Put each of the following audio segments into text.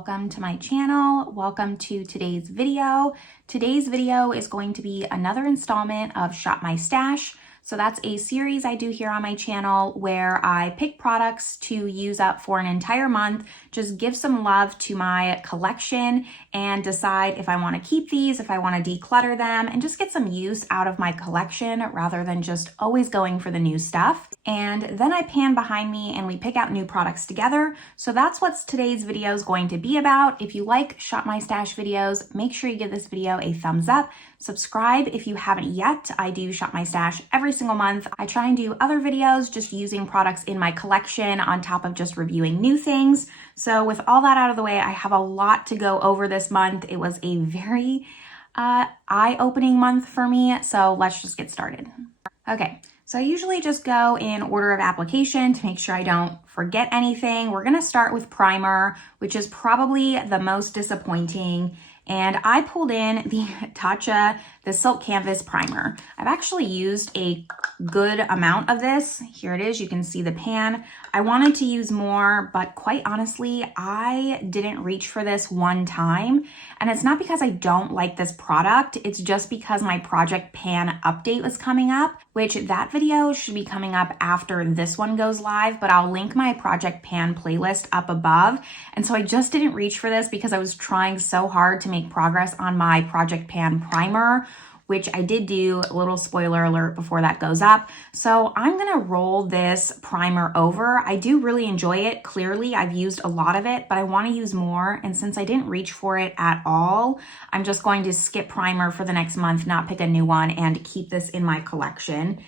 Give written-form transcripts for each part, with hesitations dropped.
welcome to my channel. Welcome to today's video. Today's video is going to be another installment of Shop My Stash. So that's a series I do here on my channel where I pick products to use up for an entire month, just give some love to my collection and decide if I want to keep these, if I want to declutter them, and just get some use out of my collection rather than just always going for the new stuff. And then I pan behind me and we pick out new products together. So that's what today's video is going to be about. If you like Shop My Stash videos, make sure you give this video a thumbs up. Subscribe if you haven't yet. I do Shop My Stash every single month. I try and do other videos just using products in my collection on top of just reviewing new things. So with all that out of the way, I have a lot to go over this month. It was a very eye-opening month for me. So let's just get started. Okay. So I usually just go in order of application to make sure I don't forget anything. We're gonna start with primer, which is probably the most disappointing. And I pulled in the Tatcha, the Silk Canvas Primer. I've actually used a good amount of this. Here it is, you can see the pan. I wanted to use more, but quite honestly, I didn't reach for this one time. And it's not because I don't like this product, it's just because my Project Pan update was coming up, which that video should be coming up after this one goes live, but I'll link my Project Pan playlist up above. And so I just didn't reach for this because I was trying so hard to make progress on my Project Pan primer, which I did do, a little spoiler alert before that goes up. So I'm gonna roll this primer over. I do really enjoy it. Clearly, I've used a lot of it, but I wanna use more. And since I didn't reach for it at all, I'm just going to skip primer for the next month, not pick a new one, and keep this in my collection.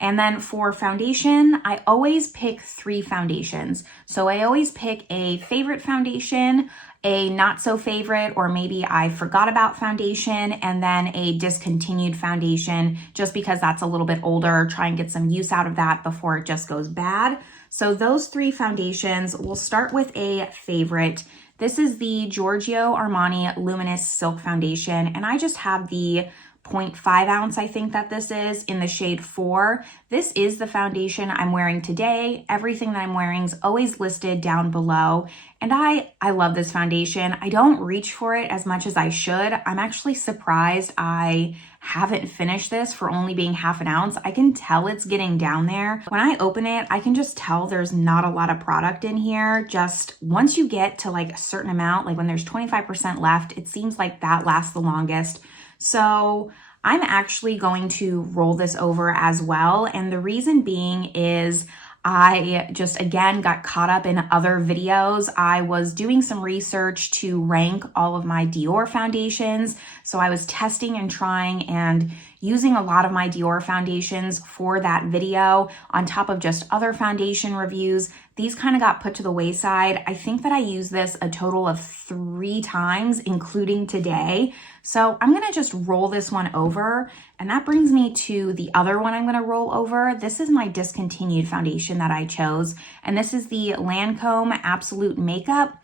And then for foundation, I always pick 3 foundations. So I always pick a favorite foundation, a not so favorite, or maybe I forgot about foundation, and then a discontinued foundation, just because that's a little bit older, try and get some use out of that before it just goes bad. So those 3 foundations, we'll start with a favorite. This is the Giorgio Armani Luminous Silk Foundation, and I just have the 0.5 ounce, I think that this is, in the shade 4. This is the foundation I'm wearing today. Everything that I'm wearing is always listed down below. And I love this foundation. I don't reach for it as much as I should. I'm actually surprised I haven't finished this for only being half an ounce. I can tell it's getting down there. When I open it, I can just tell there's not a lot of product in here. Just once you get to like a certain amount, like when there's 25% left, it seems like that lasts the longest. So I'm actually going to roll this over as well. And the reason being is I just, again, got caught up in other videos. I was doing some research to rank all of my Dior foundations. So I was testing and trying and using a lot of my Dior foundations for that video on top of just other foundation reviews. These kind of got put to the wayside. I think that I used this a total of 3 times, including today. So I'm gonna just roll this one over, and that brings me to the other one I'm gonna roll over. This is my discontinued foundation that I chose, and this is the Lancome Absolute Makeup.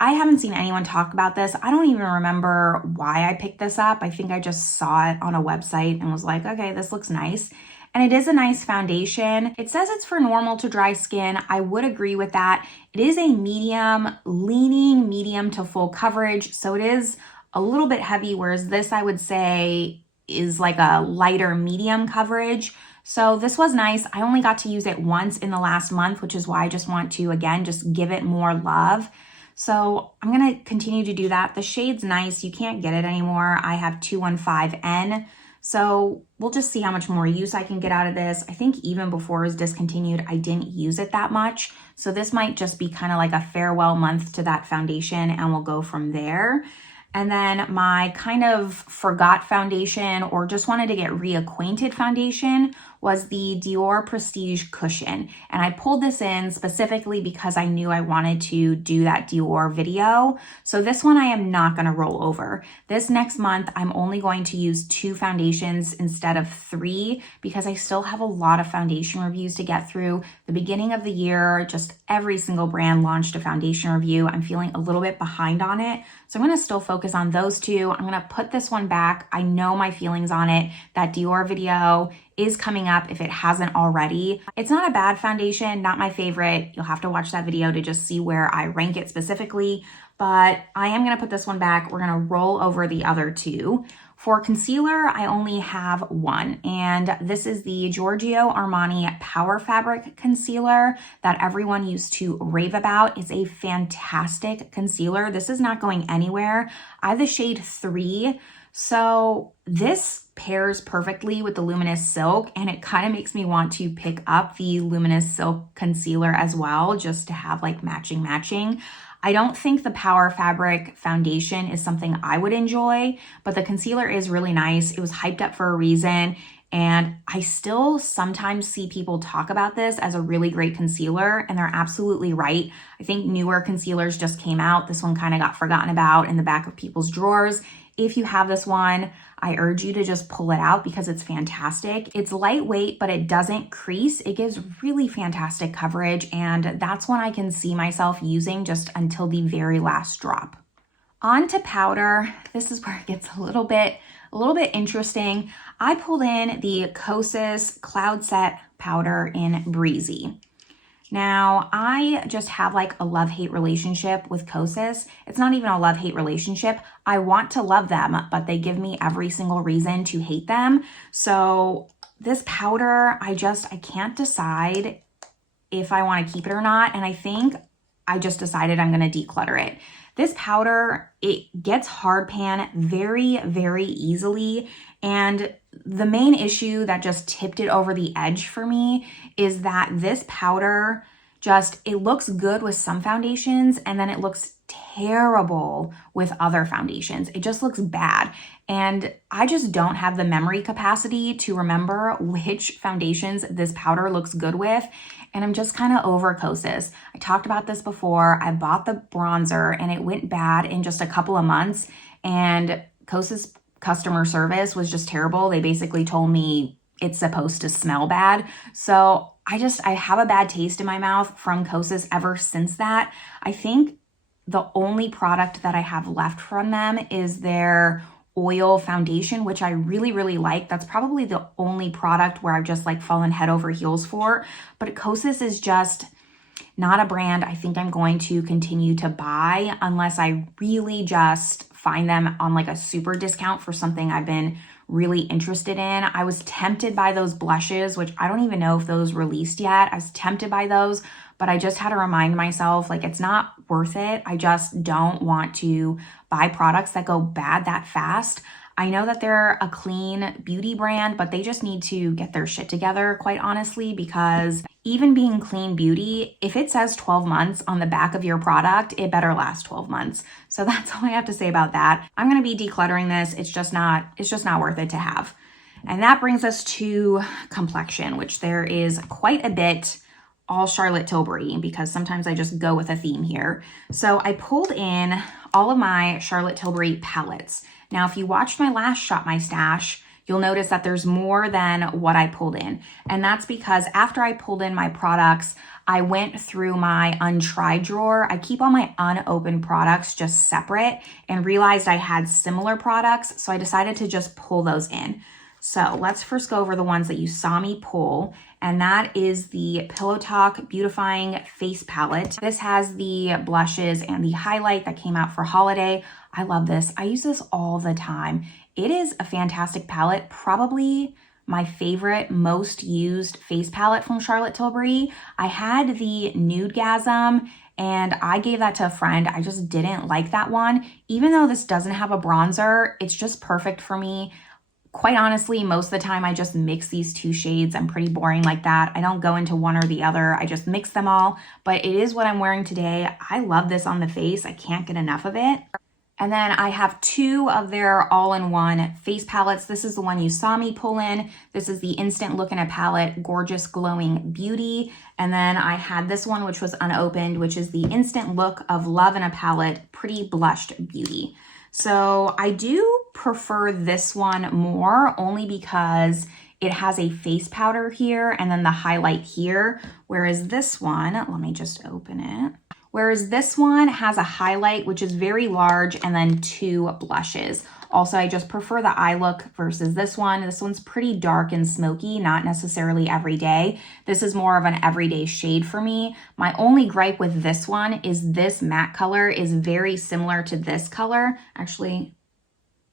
I haven't seen anyone talk about this. I don't even remember why I picked this up. I think I just saw it on a website and was like, okay, this looks nice. And it is a nice foundation. It says it's for normal to dry skin. I would agree with that. It is a medium, leaning medium to full coverage. So it is a little bit heavy, whereas this I would say is like a lighter medium coverage. So this was nice. I only got to use it once in the last month, which is why I just want to, again, just give it more love. So I'm gonna continue to do that. The shade's nice. You can't get it anymore. I have 215N. So we'll just see how much more use I can get out of this. I think even before it was discontinued, I didn't use it that much. So this might just be kind of like a farewell month to that foundation, and we'll go from there. And then my kind of forgot foundation, or just wanted to get reacquainted foundation, was the Dior Prestige Cushion. And I pulled this in specifically because I knew I wanted to do that Dior video. So this one I am not gonna roll over. This next month, I'm only going to use 2 foundations instead of 3 because I still have a lot of foundation reviews to get through. The beginning of the year, just every single brand launched a foundation review. I'm feeling a little bit behind on it. So I'm gonna still focus on those 2. I'm gonna put this one back. I know my feelings on it. That Dior video is coming up if it hasn't already. It's not a bad foundation, not my favorite. You'll have to watch that video to just see where I rank it specifically, but I am going to put this one back. We're going to roll over the other two. For concealer, I only have one, and this is the Giorgio Armani Power Fabric Concealer that everyone used to rave about. It's a fantastic concealer. This is not going anywhere. I have the shade 3, so this pairs perfectly with the Luminous Silk, and it kind of makes me want to pick up the Luminous Silk concealer as well, just to have like matching. I don't think the Power Fabric foundation is something I would enjoy, but the concealer is really nice. It was hyped up for a reason, and I still sometimes see people talk about this as a really great concealer, and they're absolutely right. I think newer concealers just came out. This one kind of got forgotten about in the back of people's drawers. If you have this one, I urge you to just pull it out because it's fantastic. It's lightweight, but it doesn't crease. It gives really fantastic coverage, and that's one I can see myself using just until the very last drop. On to powder. This is where it gets a little bit interesting. I pulled in the Kosas Cloud Set powder in Breezy. Now, I just have like a love-hate relationship with Kosas. It's not even a love-hate relationship. I want to love them, but they give me every single reason to hate them. So this powder, I can't decide if I want to keep it or not. And I think I just decided I'm going to declutter it. This powder, it gets hard pan very, very easily. And the main issue that just tipped it over the edge for me is that this powder it looks good with some foundations, and then it looks terrible with other foundations. It just looks bad. And I just don't have the memory capacity to remember which foundations this powder looks good with. And I'm just kind of over Kosas. I talked about this before. I bought the bronzer and it went bad in just a couple of months. And Kosas customer service was just terrible. They basically told me it's supposed to smell bad. So I have a bad taste in my mouth from Kosas ever since that. I think the only product that I have left from them is their oil foundation, which I really, really like. That's probably the only product where I've just like fallen head over heels for. But Kosas is just not a brand I think I'm going to continue to buy unless I really just find them on like a super discount for something I've been really interested in. I was tempted by those blushes, which I don't even know if those released yet. I was tempted by those, but I just had to remind myself, like, it's not worth it. I just don't want to buy products that go bad that fast. I know that they're a clean beauty brand, but they just need to get their shit together, quite honestly, because even being clean beauty, if it says 12 months on the back of your product, it better last 12 months. So that's all I have to say about that. I'm going to be decluttering this. It's just not worth it to have. And that brings us to complexion, which there is quite a bit, all Charlotte Tilbury, because sometimes I just go with a theme here. So I pulled in all of my Charlotte Tilbury palettes. Now, if you watched my last Shop My Stash, you'll notice that there's more than what I pulled in. And that's because after I pulled in my products, I went through my untried drawer. I keep all my unopened products just separate and realized I had similar products. So I decided to just pull those in. So let's first go over the ones that you saw me pull. And that is the Pillowtalk Beautifying Face Palette. This has the blushes and the highlight that came out for holiday. I love this. I use this all the time. It is a fantastic palette, probably my favorite, most used face palette from Charlotte Tilbury. I had the Nudegasm and I gave that to a friend. I just didn't like that one. Even though this doesn't have a bronzer, it's just perfect for me. Quite honestly, most of the time I just mix these two shades. I'm pretty boring like that. I don't go into one or the other. I just mix them all, but it is what I'm wearing today. I love this on the face. I can't get enough of it. And then I have two of their all-in-one face palettes. This is the one you saw me pull in. This is the Instant Look in a Palette Gorgeous Glowing Beauty. And then I had this one, which was unopened, which is the Instant Look of Love in a Palette Pretty Blushed Beauty. So I do prefer this one more only because it has a face powder here and then the highlight here. Whereas this one, let me just open it. whereas this one has a highlight, which is very large, and then 2 blushes. Also, I just prefer the eye look versus this one. This one's pretty dark and smoky, not necessarily everyday. This is more of an everyday shade for me. My only gripe with this one is this matte color is very similar to this color. Actually,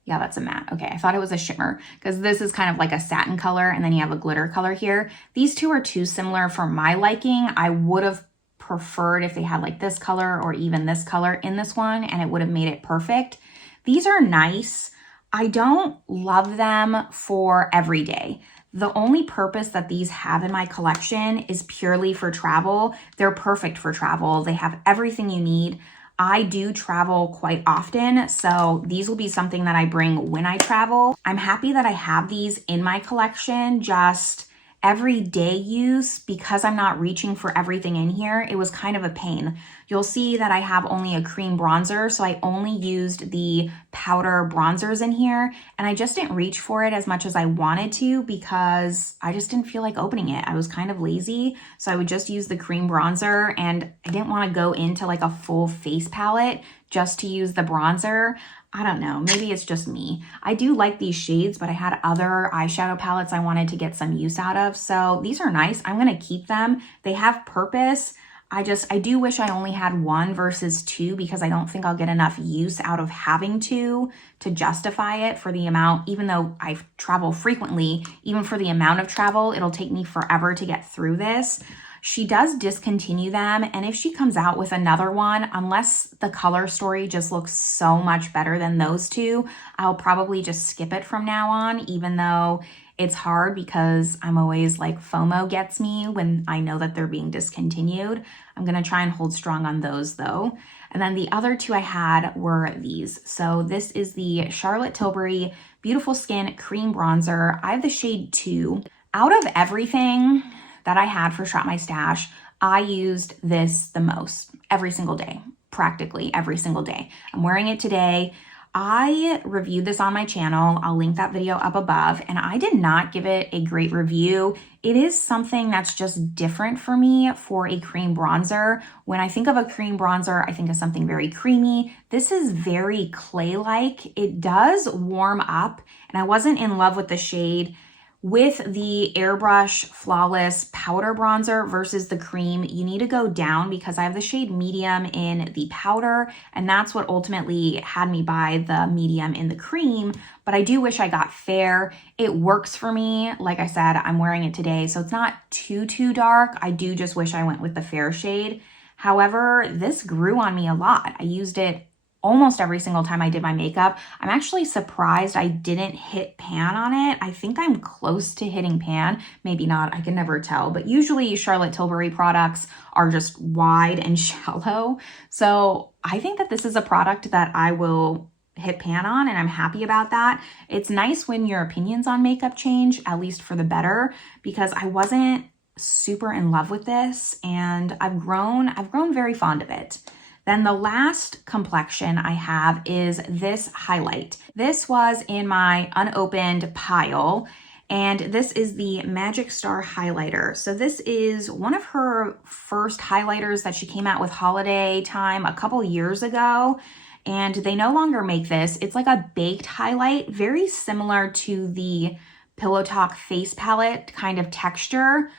yeah, that's a matte. Okay, I thought it was a shimmer because this is kind of like a satin color and then you have a glitter color here. These two are too similar for my liking. I would have preferred if they had like this color or even this color in this one, and it would have made it perfect. These are nice. I don't love them for every day. The only purpose that these have in my collection is purely for travel. They're perfect for travel. They have everything you need. I do travel quite often, so these will be something that I bring when I travel. I'm happy that I have these in my collection, just everyday use, because I'm not reaching for everything in here. It was kind of a pain. You'll see that I have only a cream bronzer, so I only used the powder bronzers in here, and I just didn't reach for it as much as I wanted to because I just didn't feel like opening it. I was kind of lazy, so I would just use the cream bronzer, and I didn't want to go into like a full face palette just to use the bronzer. I don't know, maybe it's just me. I do like these shades, but I had other eyeshadow palettes I wanted to get some use out of. So these are nice. I'm gonna keep them. They have purpose. I do wish I only had 1 versus 2 because I don't think I'll get enough use out of having to justify it for the amount, even though I travel frequently, even for the amount of travel, it'll take me forever to get through this. She does discontinue them, and if she comes out with another one, unless the color story just looks so much better than those two, I'll probably just skip it from now on, even though it's hard because I'm always like FOMO gets me when I know that they're being discontinued. I'm gonna try and hold strong on those though. And then the other two I had were these. So this is the Charlotte Tilbury Beautiful Skin Cream Bronzer. I have the shade 2. Out of everything that I had for Shop My Stash, I used this the most every single day, practically every single day. I'm wearing it today. I reviewed this on my channel. I'll link that video up above, and I did not give it a great review. It is something that's just different for me for a cream bronzer. When I think of a cream bronzer, I think of something very creamy. This is very clay-like. It does warm up, and I wasn't in love with the shade. With the Airbrush Flawless Powder Bronzer versus the cream, you need to go down because I have the shade medium in the powder, and that's what ultimately had me buy the medium in the cream, but I do wish I got fair. It works for me. Like I said, I'm wearing it today, so it's not too dark. I do just wish I went with the fair shade. However, this grew on me a lot. I used it almost every single time I did my makeup. I'm actually surprised I didn't hit pan on it. I think I'm close to hitting pan. Maybe not, I can never tell. But usually Charlotte Tilbury products are just wide and shallow. So I think that this is a product that I will hit pan on, and I'm happy about that. It's nice when your opinions on makeup change, at least for the better, because I wasn't super in love with this, and I've grown very fond of it. Then the last complexion I have is this highlight. This was in my unopened pile, and this is the Magic Star highlighter. So this is one of her first highlighters that she came out with holiday time a couple years ago, and they no longer make this. It's like a baked highlight, very similar to the Pillowtalk face palette kind of texture.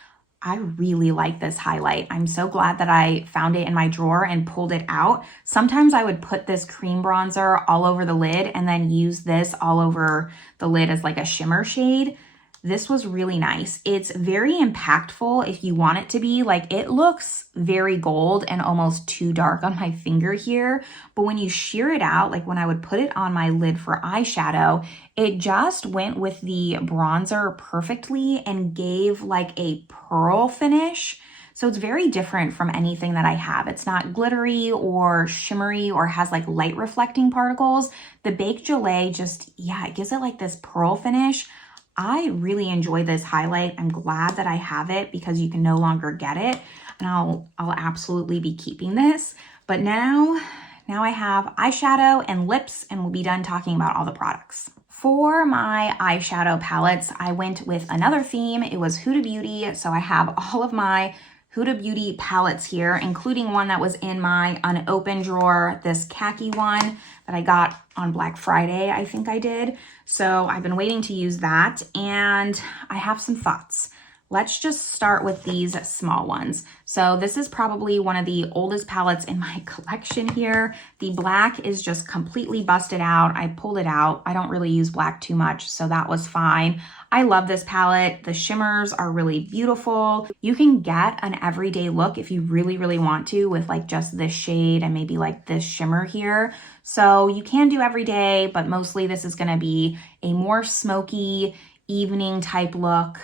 I really like this highlight. I'm so glad that I found it in my drawer and pulled it out. Sometimes I would put this cream bronzer all over the lid and then use this all over the lid as like a shimmer shade. This was really nice. It's very impactful if you want it to be. Like, it looks very gold and almost too dark on my finger here. But when you sheer it out, like when I would put it on my lid for eyeshadow, it just went with the bronzer perfectly and gave like a pearl finish. So it's very different from anything that I have. It's not glittery or shimmery or has like light reflecting particles. The Baked Gelée just, yeah, it gives it like this pearl finish. I really enjoy this highlight. I'm glad that I have it because you can no longer get it, and I'll absolutely be keeping this. But now I have eyeshadow and lips, and we'll be done talking about all the products. For my eyeshadow palettes, I went with another theme. It was Huda Beauty, so I have all of my Huda Beauty palettes here, including one that was in my unopened drawer, this khaki one that I got on Black Friday, I think I did. So I've been waiting to use that, and I have some thoughts. Let's just start with these small ones. So this is probably one of the oldest palettes in my collection here. The black is just completely busted out. I pulled it out. I don't really use black too much, so that was fine. I love this palette. The shimmers are really beautiful. You can get an everyday look if you really, really want to with like just this shade and maybe like this shimmer here. So you can do every day, but mostly this is gonna be a more smoky evening type look.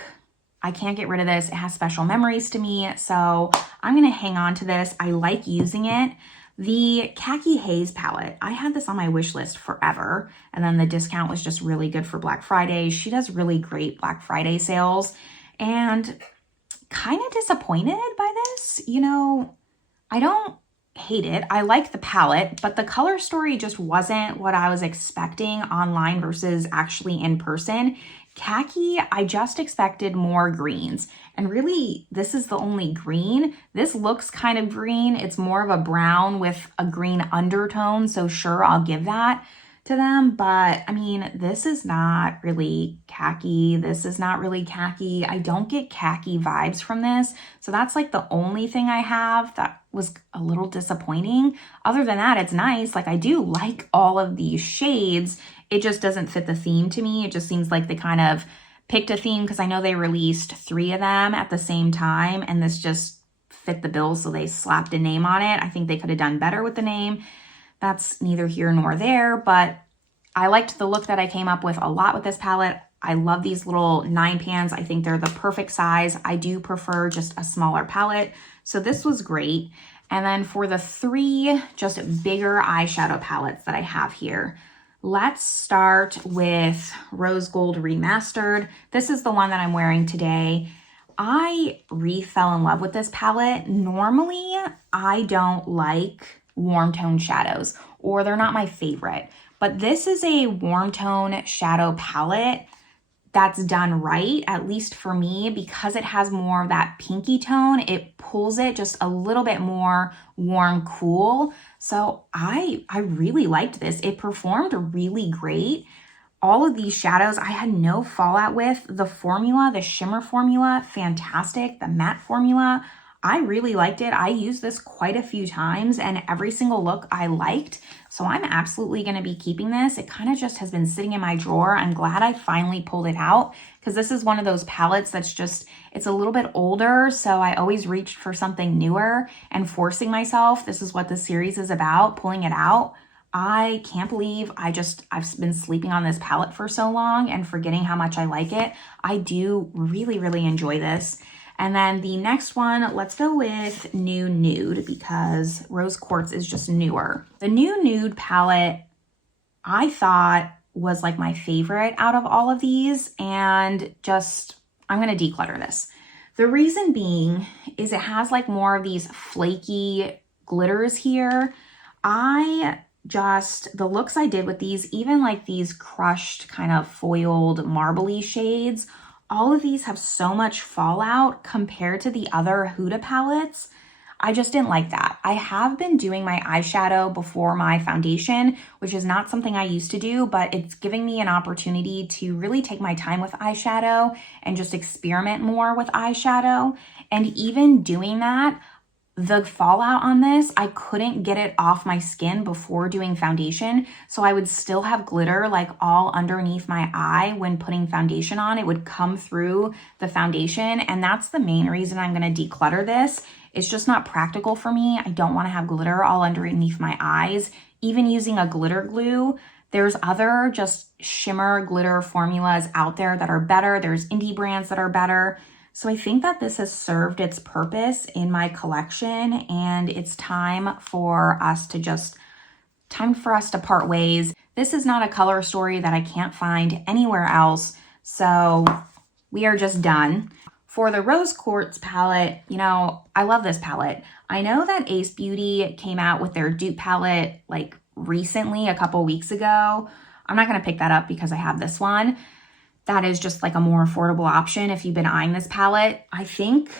I can't get rid of this. It has special memories to me, so I'm gonna hang on to this. I like using it. The Khaki Haze palette, I had this on my wish list forever, and then the discount was just really good for Black Friday. She does really great Black Friday sales, and kind of disappointed by this. You know, I don't hate it. I like the palette, but the color story just wasn't what I was expecting online versus actually in person. Khaki, I just expected more greens, and really this is the only green. This looks kind of green. It's more of a brown with a green undertone, so sure, I'll give that to them, but I mean, this is not really khaki. This is not really khaki. I don't get khaki vibes from this, so that's like the only thing I have that was a little disappointing. Other than that, it's nice. Like, I do like all of these shades. It just doesn't fit the theme to me. It just seems like they kind of picked a theme because I know they released 3 of them at the same time, and this just fit the bill, so they slapped a name on it. I think they could have done better with the name. That's neither here nor there, but I liked the look that I came up with a lot with this palette. I love these little 9 pans. I think they're the perfect size. I do prefer just a smaller palette, so this was great. And then for the 3 just bigger eyeshadow palettes that I have here, let's start with Rose Gold Remastered. This is the one that I'm wearing today. I fell in love with this palette. Normally, I don't like warm tone shadows, or they're not my favorite, but this is a warm tone shadow palette that's done right, at least for me, because it has more of that pinky tone. It pulls it just a little bit more warm, cool. So I really liked this. It performed really great. All of these shadows I had no fallout with. The formula, the shimmer formula, fantastic. The matte formula, I really liked it. I used this quite a few times, and every single look I liked. So I'm absolutely going to be keeping this. It kind of just has been sitting in my drawer. I'm glad I finally pulled it out, because this is one of those palettes that's just, it's a little bit older. So I always reached for something newer and forcing myself. This is what the series is about, pulling it out. I can't believe I've been sleeping on this palette for so long and forgetting how much I like it. I do really, really enjoy this. And then the next one, let's go with New Nude, because Rose Quartz is just newer. The New Nude palette, I thought was like my favorite out of all of these, and just, I'm gonna declutter this. The reason being is it has like more of these flaky glitters here. The looks I did with these, even like these crushed kind of foiled marbly shades, all of these have so much fallout compared to the other Huda palettes. I just didn't like that. I have been doing my eyeshadow before my foundation, which is not something I used to do, but it's giving me an opportunity to really take my time with eyeshadow and just experiment more with eyeshadow. And even doing that, the fallout on this, I couldn't get it off my skin before doing foundation. So I would still have glitter like all underneath my eye when putting foundation on. It would come through the foundation. And that's the main reason I'm gonna declutter this. It's just not practical for me. I don't wanna have glitter all underneath my eyes. Even using a glitter glue, there's other just shimmer glitter formulas out there that are better. There's indie brands that are better. So I think that this has served its purpose in my collection, and it's time for us to part ways. This is not a color story that I can't find anywhere else, so we are just done. For the Rose Quartz palette, you know, I love this palette. I know that Ace Beauty came out with their dupe palette like recently, a couple weeks ago. I'm not gonna pick that up because I have this one. That is just like a more affordable option if you've been eyeing this palette. I think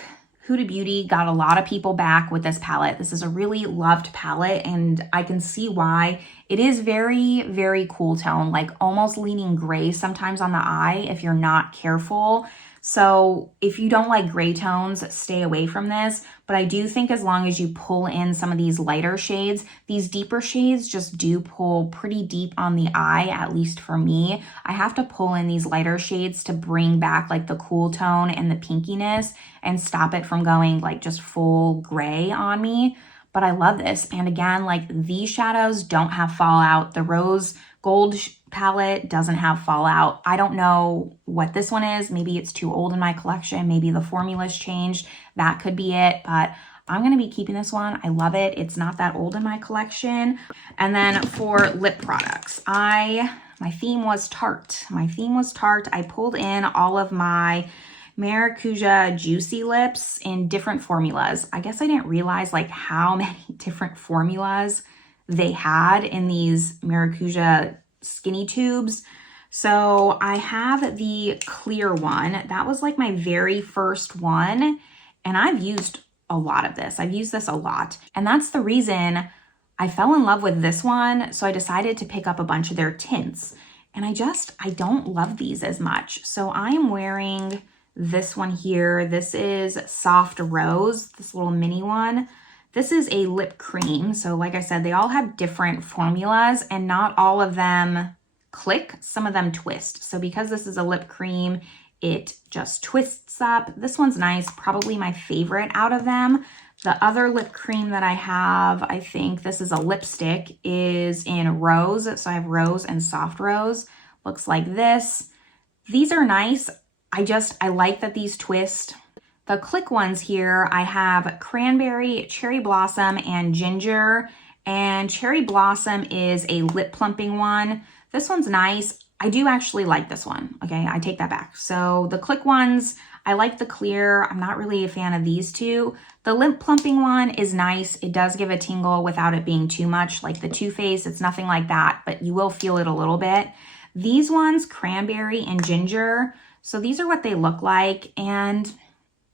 Huda Beauty got a lot of people back with this palette. This is a really loved palette, and I can see why. It is very, very cool tone, like almost leaning gray sometimes on the eye if you're not careful. So if you don't like gray tones, stay away from this. But I do think as long as you pull in some of these lighter shades, these deeper shades just do pull pretty deep on the eye, at least for me. I have to pull in these lighter shades to bring back like the cool tone and the pinkiness and stop it from going like just full gray on me. But I love this. And again, like these shadows don't have fallout. The rose gold palette doesn't have fallout. I don't know what this one is. Maybe it's too old in my collection. Maybe the formula's changed. That could be it. But I'm going to be keeping this one. I love it. It's not that old in my collection. And then for lip products, my theme was Tarte. My theme was Tarte. I pulled in all of my Maracuja Juicy Lips in different formulas. I guess I didn't realize like how many different formulas they had in these Maracuja skinny tubes. So I have the clear one. That was like my very first one. And I've used a lot of this. I've used this a lot. And that's the reason I fell in love with this one. So I decided to pick up a bunch of their tints. And I don't love these as much. So I am wearing this one here. This is Soft Rose, this little mini one. This is a lip cream. So like I said, they all have different formulas and not all of them click. Some of them twist. So because this is a lip cream, it just twists up. This one's nice, probably my favorite out of them. The other lip cream that I have, I think this is a lipstick, is in Rose. So I have Rose and Soft Rose. Looks like this. These are nice. I like that these twist. The click ones here, I have Cranberry, Cherry Blossom, and Ginger. And Cherry Blossom is a lip plumping one. This one's nice. I do actually like this one. Okay, I take that back. So the click ones, I like the clear. I'm not really a fan of these two. The lip plumping one is nice. It does give a tingle without it being too much. Like the Too Faced, it's nothing like that, but you will feel it a little bit. These ones, Cranberry and Ginger, so these are what they look like, and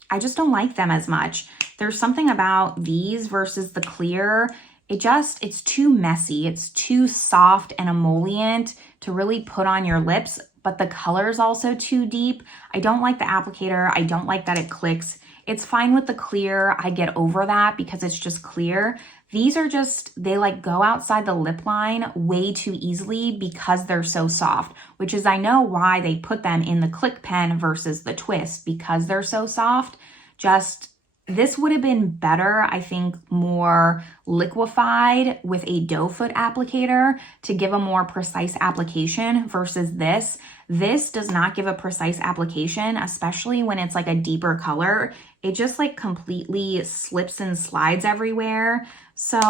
I just don't like them as much. There's something about these versus the clear. It's too messy. It's too soft and emollient to really put on your lips, but the color is also too deep. I don't like the applicator. I don't like that it clicks. It's fine with the clear. I get over that because it's just clear. These are just, they like go outside the lip line way too easily because they're so soft, which is, I know why they put them in the click pen versus the twist, because they're so soft. Just, this would have been better, I think, more liquefied with a doe foot applicator to give a more precise application versus this. This does not give a precise application, especially when it's like a deeper color. It just like completely slips and slides everywhere. So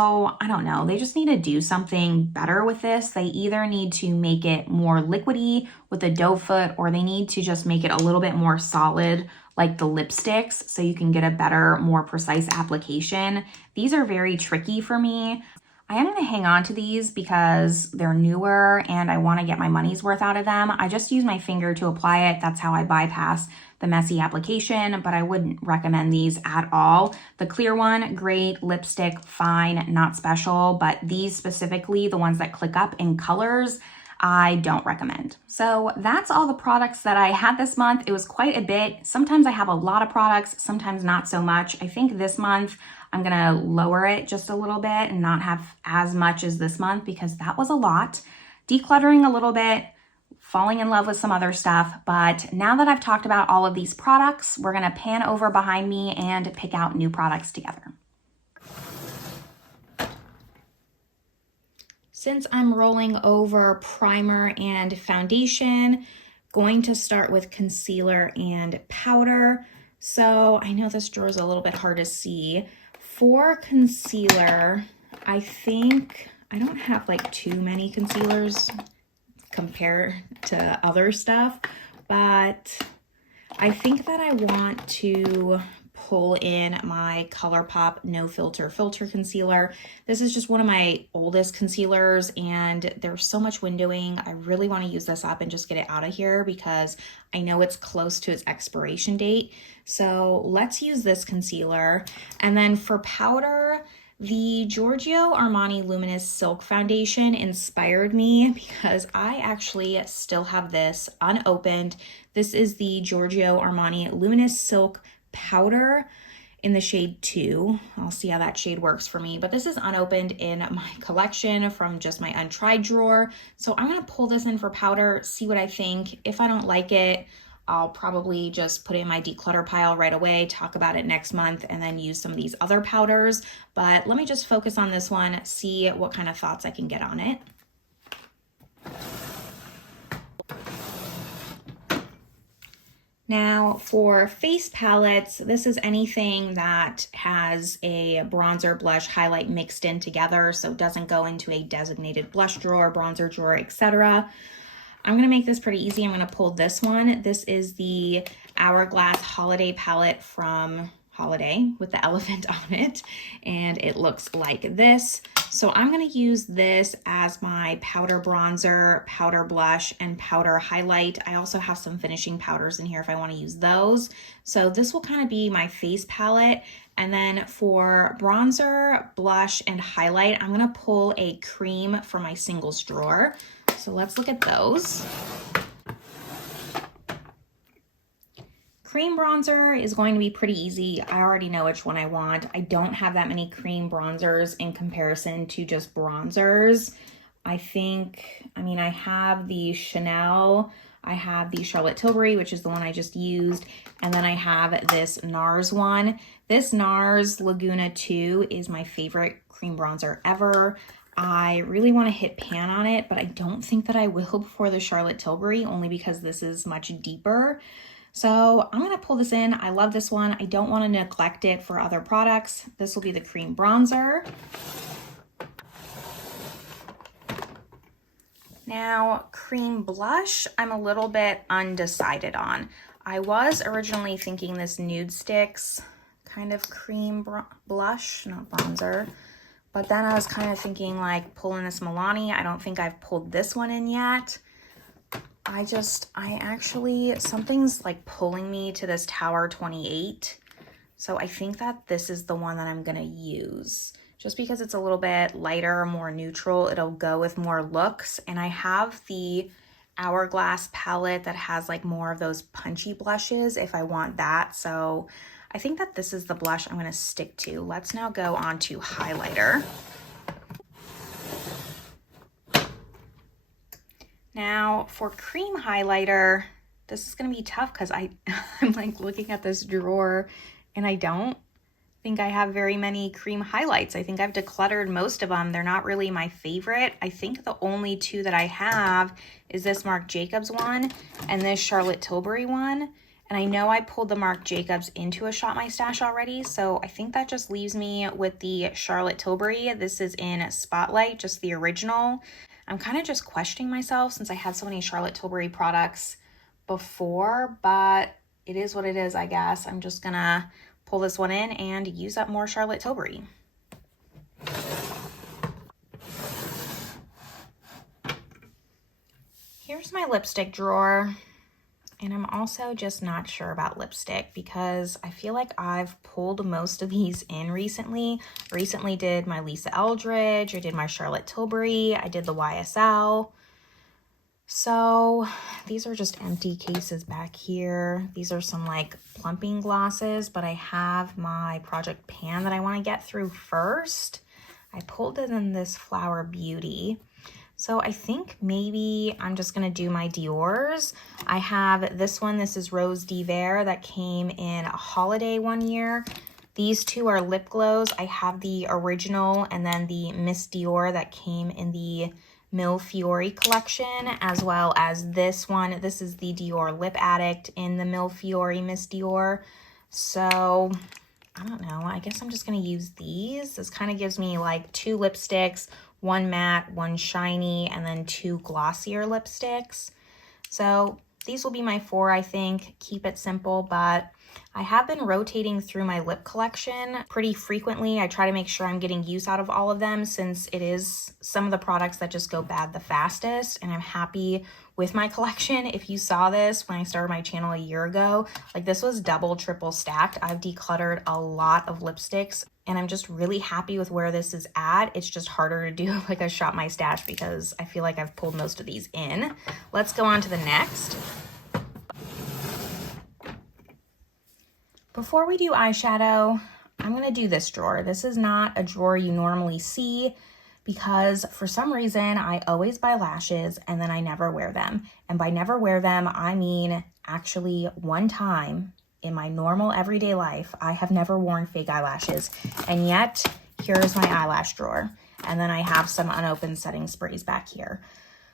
I don't know, they just need to do something better with this. They either need to make it more liquidy with a doe foot, or they need to just make it a little bit more solid like the lipsticks so you can get a better, more precise application. These are very tricky for me. I am going to hang on to these because they're newer and I want to get my money's worth out of them. I just use my finger to apply it. That's how I bypass the messy application, but I wouldn't recommend these at all. The clear one, great. Lipstick, fine, not special, but these specifically, the ones that click up in colors, I don't recommend. So that's all the products that I had this month. It was quite a bit. Sometimes I have a lot of products, sometimes not so much. I think this month I'm gonna lower it just a little bit and not have as much as this month because that was a lot. Decluttering a little bit, falling in love with some other stuff. But now that I've talked about all of these products, we're gonna pan over behind me and pick out new products together. Since I'm rolling over primer and foundation, going to start with concealer and powder. So I know this drawer is a little bit hard to see. For concealer, I think I don't have like too many concealers compared to other stuff, but I think that I want to pull in my ColourPop No Filter Concealer. This is just one of my oldest concealers and there's so much windowing. I really want to use this up and just get it out of here because I know it's close to its expiration date. So let's use this concealer. And then for powder, the Giorgio Armani Luminous Silk Foundation inspired me because I actually still have this unopened. This is the Giorgio Armani Luminous Silk Powder in the shade 2. I'll see how that shade works for me, but this is unopened in my collection from just my untried drawer. So I'm gonna pull this in for powder, see what I think. If I don't like it, I'll probably just put it in my declutter pile right away, talk about it next month, and then use some of these other powders. But let me just focus on this one, see what kind of thoughts I can get on it. Now for face palettes, this is anything that has a bronzer, blush, highlight mixed in together, so it doesn't go into a designated blush drawer, bronzer drawer, etc. I'm gonna make this pretty easy. I'm gonna pull this one. This is the Hourglass Holiday palette from Holiday with the elephant on it, and it looks like this. So I'm gonna use this as my powder bronzer, powder blush, and powder highlight. I also have some finishing powders in here if I wanna use those. So this will kind of be my face palette. And then for bronzer, blush, and highlight, I'm gonna pull a cream from my singles drawer. So let's look at those. Cream bronzer is going to be pretty easy. I already know which one I want. I don't have that many cream bronzers in comparison to just bronzers. I have the Chanel, I have the Charlotte Tilbury, which is the one I just used, and then I have this NARS one. This NARS Laguna 2 is my favorite cream bronzer ever. I really want to hit pan on it, but I don't think that I will before the Charlotte Tilbury, only because this is much deeper. So I'm going to pull this in. I love this one. I don't want to neglect it for other products. This will be the cream bronzer. Now, cream blush, I'm a little bit undecided on. I was originally thinking this Nude Sticks kind of cream blush, not bronzer. But then I was kind of thinking like pulling this Milani. I don't think I've pulled this one in yet. Something's like pulling me to this Tower 28. So I think that this is the one that I'm gonna use. Just because it's a little bit lighter, more neutral, it'll go with more looks. And I have the Hourglass palette that has like more of those punchy blushes if I want that. So I think that this is the blush I'm gonna stick to. Let's now go on to highlighter. Now for cream highlighter, this is gonna be tough because I'm like looking at this drawer and I don't think I have very many cream highlights. I think I've decluttered most of them. They're not really my favorite. I think the only two that I have is this Marc Jacobs one and this Charlotte Tilbury one. And I know I pulled the Marc Jacobs into a Shop My Stash already, so I think that just leaves me with the Charlotte Tilbury. This is in Spotlight, just the original. I'm kind of just questioning myself since I had so many Charlotte Tilbury products before, but it is what it is, I guess. I'm just gonna pull this one in and use up more Charlotte Tilbury. Here's my lipstick drawer. And I'm also just not sure about lipstick because I feel like I've pulled most of these in recently. Recently did my Lisa Eldridge, I did my Charlotte Tilbury, I did the YSL. So these are just empty cases back here. These are some like plumping glosses, but I have my Project Pan that I want to get through first. I pulled it in this Flower Beauty. So I think maybe I'm just going to do my Dior's. I have this one. This is Rose d'Hiver that came in a holiday one year. These two are lip glows. I have the original and then the Miss Dior that came in the Mille Fiori collection, as well as this one. This is the Dior Lip Addict in the Mille Fiori Miss Dior. So I don't know. I guess I'm just going to use these. This kind of gives me like 2 lipsticks, 1 matte, 1 shiny, and then 2 glossier lipsticks. So These will be my 4, I think. Keep it simple, but I have been rotating through my lip collection pretty frequently. I try to make sure I'm getting use out of all of them since it is some of the products that just go bad the fastest, and I'm happy with my collection. If you saw this when I started my channel a year ago, like this was double, triple stacked. I've decluttered a lot of lipsticks and I'm just really happy with where this is at. It's just harder to do like a shop my stash because I feel like I've pulled most of these in. Let's go on to the next. Before we do eyeshadow, I'm gonna do this drawer. This is not a drawer you normally see because for some reason I always buy lashes and then I never wear them. And by never wear them, I mean actually one time in my normal everyday life, I have never worn fake eyelashes. And yet, here's my eyelash drawer. And then I have some unopened setting sprays back here.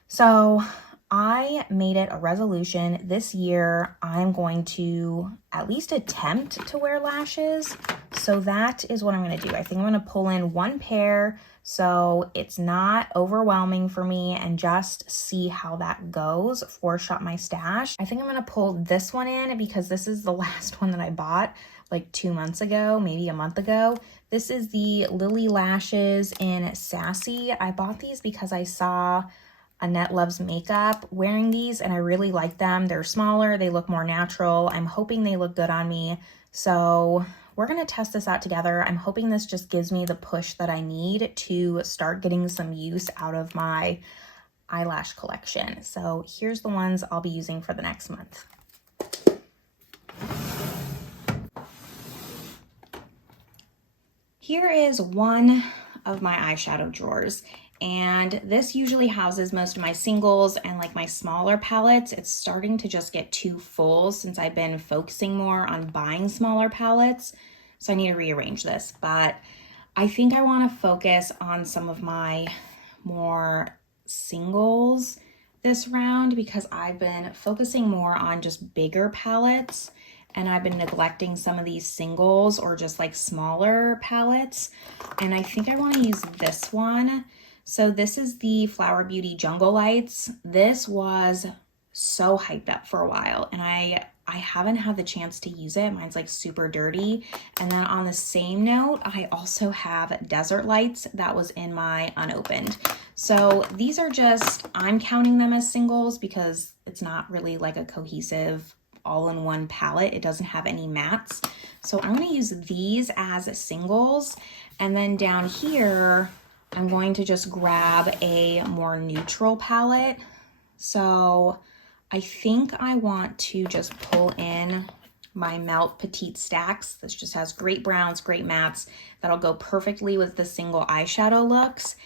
So I made it a resolution this year. I'm going to at least attempt to wear lashes. So that is what I'm going to do. I think I'm going to pull in 1 pair so it's not overwhelming for me and just see how that goes for Shop My Stash. I think I'm going to pull this one in because this is the last one that I bought like 2 months ago, maybe a month ago. This is the Lily Lashes in Sassy. I bought these because I saw Annette Loves Makeup wearing these and I really like them. They're smaller, they look more natural. I'm hoping they look good on me. So we're gonna test this out together. I'm hoping this just gives me the push that I need to start getting some use out of my eyelash collection. So here's the ones I'll be using for the next month. Here is one of my eyeshadow drawers. And this usually houses most of my singles and like my smaller palettes. It's starting to just get too full since I've been focusing more on buying smaller palettes. So I need to rearrange this, but I think I want to focus on some of my more singles this round because I've been focusing more on just bigger palettes and I've been neglecting some of these singles or just like smaller palettes. And I think I want to use this one. So this is the Flower Beauty Jungle Lights. This was so hyped up for a while and I haven't had the chance to use it. Mine's like super dirty. And then on the same note, I also have Desert Lights that was in my unopened. So these are just, I'm counting them as singles because it's not really like a cohesive all-in-one palette. It doesn't have any mattes. So I'm going to use these as singles. And then down here, I'm going to just grab a more neutral palette. So I think I want to just pull in my Melt Petite Stacks. This just has great browns, great mattes. That'll go perfectly with the single eyeshadow looks.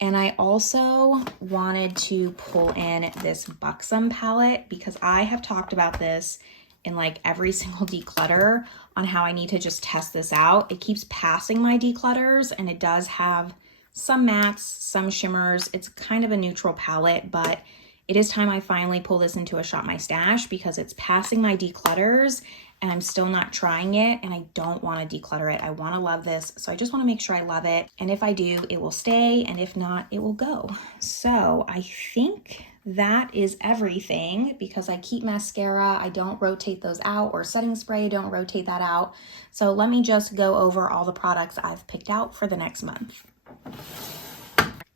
And I also wanted to pull in this Buxom palette because I have talked about this in like every single declutter on how I need to just test this out. It keeps passing my declutters and it does have some mattes, some shimmers. It's kind of a neutral palette, but it is time I finally pull this into a Shop My Stash because it's passing my declutters and I'm still not trying it and I don't want to declutter it. I want to love this. So I just want to make sure I love it. And if I do, it will stay. And if not, it will go. So I think that is everything because I keep mascara. I don't rotate those out or setting spray. I don't rotate that out. So let me just go over all the products I've picked out for the next month.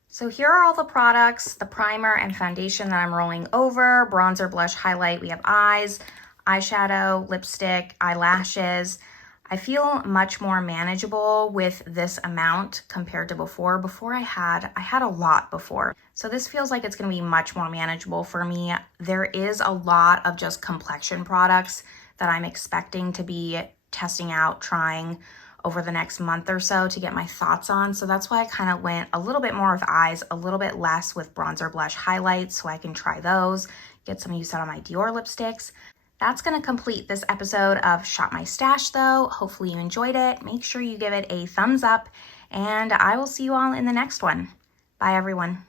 So here are all the products, the primer and foundation that I'm rolling over, bronzer, blush, highlight. We have eyes, eyeshadow, lipstick, eyelashes. I feel much more manageable with this amount compared to before. Before I had a lot before. So this feels like it's gonna be much more manageable for me. There is a lot of just complexion products that I'm expecting to be testing out, trying over the next month or so to get my thoughts on. So that's why I kind of went a little bit more with eyes, a little bit less with bronzer, blush, highlights, so I can try those, get some use out of my Dior lipsticks. That's going to complete this episode of Shop My Stash though. Hopefully you enjoyed it. Make sure you give it a thumbs up and I will see you all in the next one. Bye everyone.